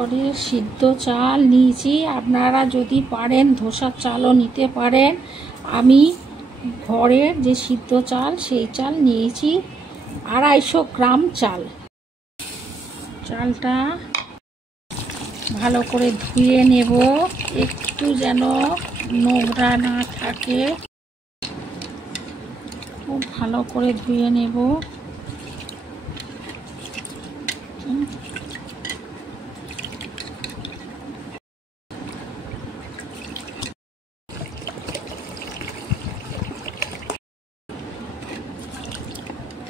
ঘরের সিদ্ধ চাল নিয়েছি। আপনারা যদি পারেন ধোসার চালও নিতে পারেন। আমি ঘরের যে সিদ্ধ চাল সেই চাল নিয়েছি 250 গ্রাম চাল। চালটা ভালো করে ধুয়ে নেব, একটু যেন নোংরা না থাকে। খুব ভালো করে ধুয়ে নেব।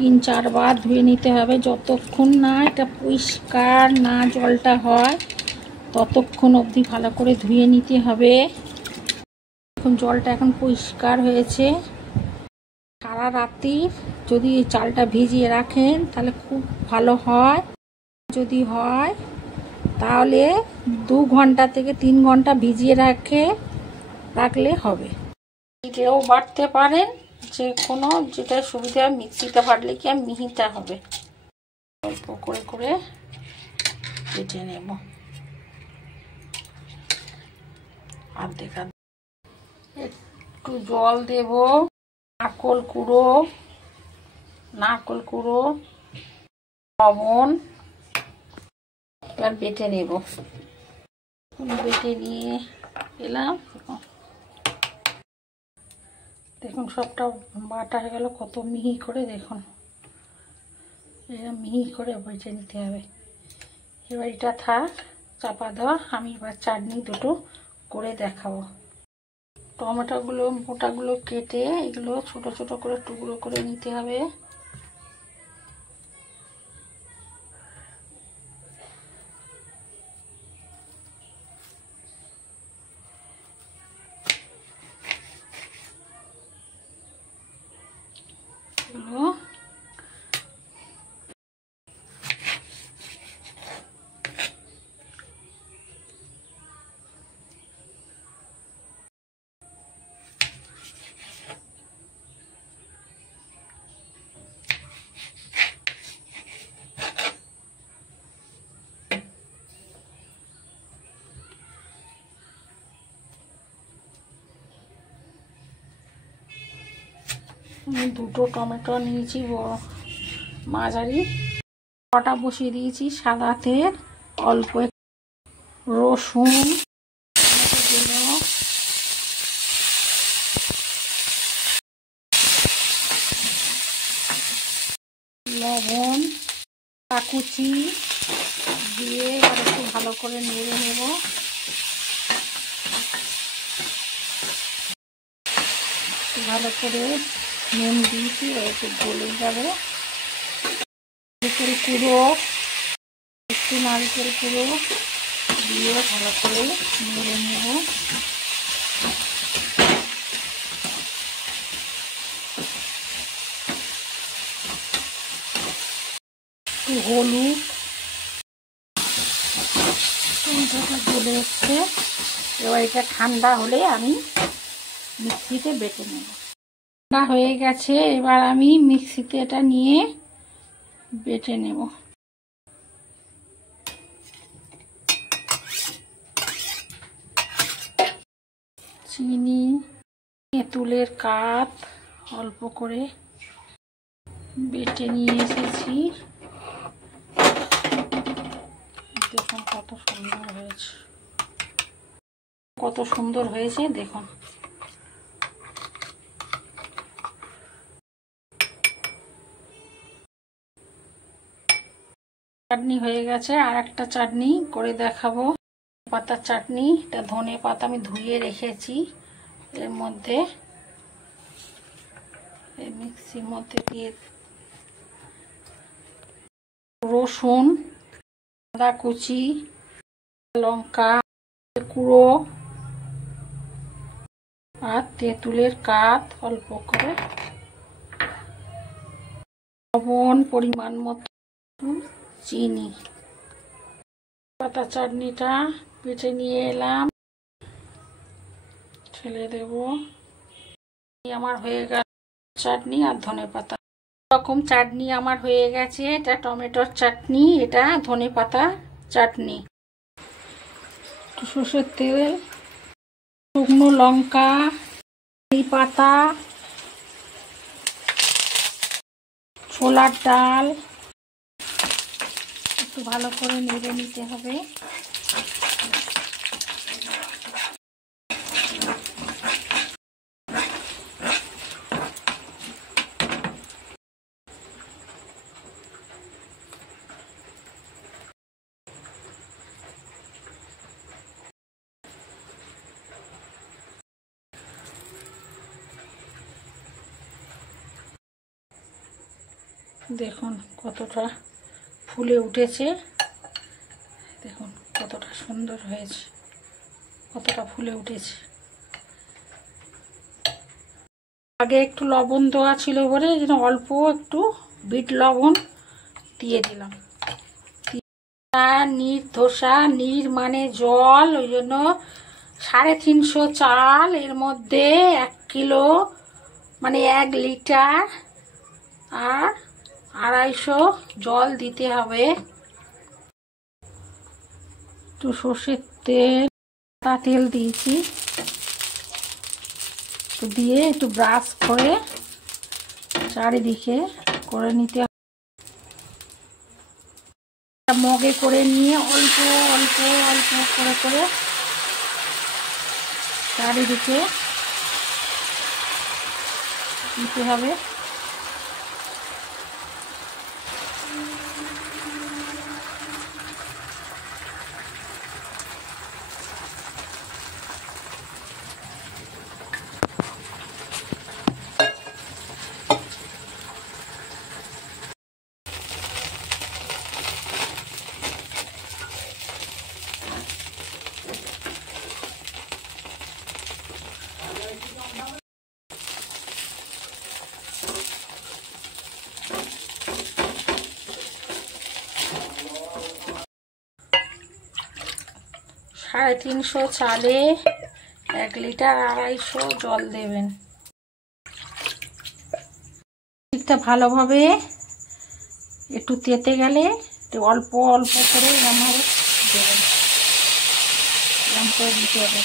3-4 বার ধুয়ে নিতে হবে। যতক্ষণ না এটা পরিষ্কার না জলটা হয় ততক্ষণ অবধি ভালো করে ধুয়ে নিতে হবে। এখন জলটা এখন পরিষ্কার হয়েছে। সারা রাত্রি যদি এই চালটা ভিজিয়ে রাখেন তাহলে খুব ভালো হয়। যদি হয় তাহলে 2 ঘন্টা থেকে 3 ঘন্টা ভিজিয়ে রাখলে হবে। মিক্সিতেও বাটতে পারেন, যে কোনো যেটা সুবিধা। মিক্সিতে বাটলে কি আর মিহিটা হবে। অল্প করে করে বেটে নেব। অর্ধেক একটু জল দেব। নারকেল কুড়ো, লবণ, এবার বেটে নেব। বেটে নিয়ে এলাম। দেখুন সবটা বাটা হয়ে গেল, কত মিহি করে। দেখুন মিহি করে বেটে নিতে হবে। এবার এটা থাক, চাপা দেওয়া। আমি এবার চাটনি দুটো করে দেখাবো। টমেটোগুলো মোটাগুলো কেটে এগুলো ছোট ছোট করে টুকরো করে নিতে হবে। আমি 2টো টমেটো নিয়েছি, বড় মাঝারি। কটা বসিয়ে দিয়েছি সাদা তেল, অল্প রসুন, লবণ, কুচি দিয়ে একটু ভালো করে নেড়ে নেব। ভালো করে নুন দিয়েছি, একটু গলে যাবে। নারকেল কুড়ো দিয়ে ভালো করে নেড়ে নেব। একটু হলুদ, টমেটোটা গলে এসছে। এবার এটা ঠান্ডা হলে আমি মিক্সিতে বেটে নেব। ঠান্ডা হয়ে গেছে, এবার আমি মিক্সিতে এটা নিয়ে বেটে নেব। চিনি, তেঁতুলের কাপ অল্প করে বেটে নিয়ে এসেছি। দেখুন কত সুন্দর হয়েছে, দেখুন। চাটনি হয়ে গেছে। আর একটা চাটনি করে দেখাবো, পাতার চাটনি। এটা ধনে পাতা আমি ধুয়ে রেখেছি। এর মধ্যে মিক্সির মধ্যে দিয়ে রসুন, আদা কুচি, লঙ্কা কুড়ো আর তেঁতুলের কাঠ অল্প করে, লবণ পরিমাণ মতো, চিনি। পাতা চাটনিটা বেটে নিয়ে এলাম, ঢেলে দেব। আমার হয়ে গেল চাটনি আর ধনেপাতা। রকম চাটনি আমার হয়ে গেছে। এটা টমেটোর চাটনি, এটা ধনেপাতা চাটনি। সর্ষের তেল, শুকনো লঙ্কা, কারি পাতা, ছোলার ডাল একটু ভালো করে নেড়ে নিতে হবে। দেখুন কতটা ফুলে উঠেছে, দেখুন কতটা সুন্দর হয়েছে, কতটা ফুলে উঠেছে। আগে একটু লবণ দেওয়া ছিল বলে অল্প একটু বিট লবণ দিয়ে দিলাম। নির ধোসা, নির মানে জল, ওই জন্য 350 চাল, এর মধ্যে 1 কিলো মানে 1 লিটার আর 250 জল দিতে হবে। একটু সর্ষের তেল দিয়েছি, দিয়ে একটু ব্রাশ করে চারিদিকে করে নিতে হবে। মগে করে নিয়ে অল্প অল্প অল্প করে করে চারিদিকে দিতে হবে। সাড়ে 350 চালে 1 লিটার 250 জল দেবেন। ঠিকটা ভালোভাবে একটু তেতে গেলে অল্প অল্প করে এরমভাবে দেবেন, এরম করে দিতে হবে।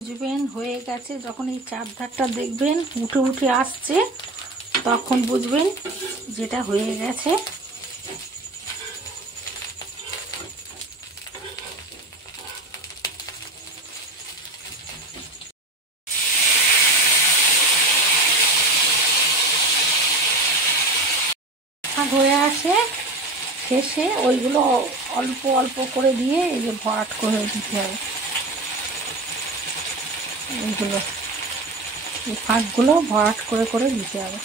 বুঝবেন হয়ে গেছে যখন এই চারধারটা দেখবেন উঠে উঠে আসছে, তখন বুঝবেন যেটা হয়ে গেছে। হয়ে আসে শেষে ওইগুলো অল্প অল্প করে দিয়ে এই যে ভরাট করে দিতে হবে। এইগুলো এই ফাঁকগুলো ভরাট করে করে দিতে হবে।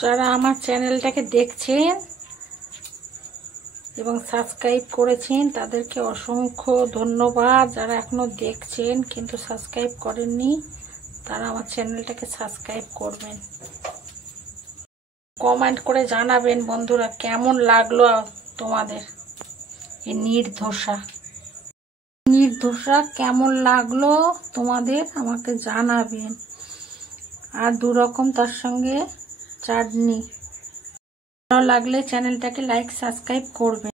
যারা আমার চ্যানেলটাকে দেখছেন এবং সাবস্ক্রাইব করেছেন তাদেরকে অসংখ্য ধন্যবাদ। যারা এখনো দেখছেন কিন্তু সাবস্ক্রাইব করেননি তারা আমার চ্যানেলটাকে সাবস্ক্রাইব করবেন। কমেন্ট করে জানাবেন বন্ধুরা কেমন লাগলো তোমাদের এই নির্ধোসা কেমন লাগলো তোমাদের আমাকে জানাবেন। আর 2 রকম তার সঙ্গে চাটনি। ভালো লাগলে চ্যানেলটাকে লাইক সাবস্ক্রাইব করবেন।